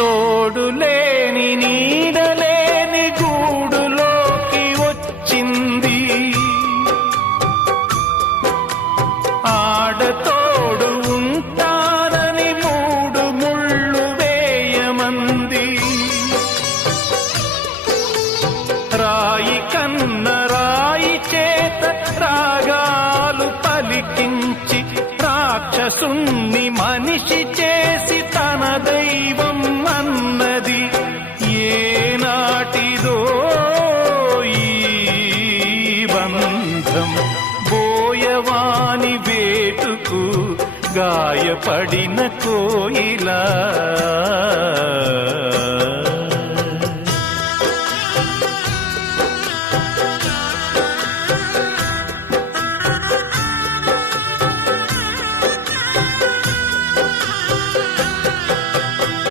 తోడులేని నీడలేని గూడులోకి వచ్చింది. ఆడతోడు ఉంటానని 3 ముళ్ళు వేయమంది. రాయి కన్న రాయి చేత రాగాలు పలికించి రాక్షసుణ్ణి మనిషి చేసి తన దైవం అన్నది. ఏనాటిదో ఈ బంధం బోయవాని వేటుకు గాయపడిన కోయిలా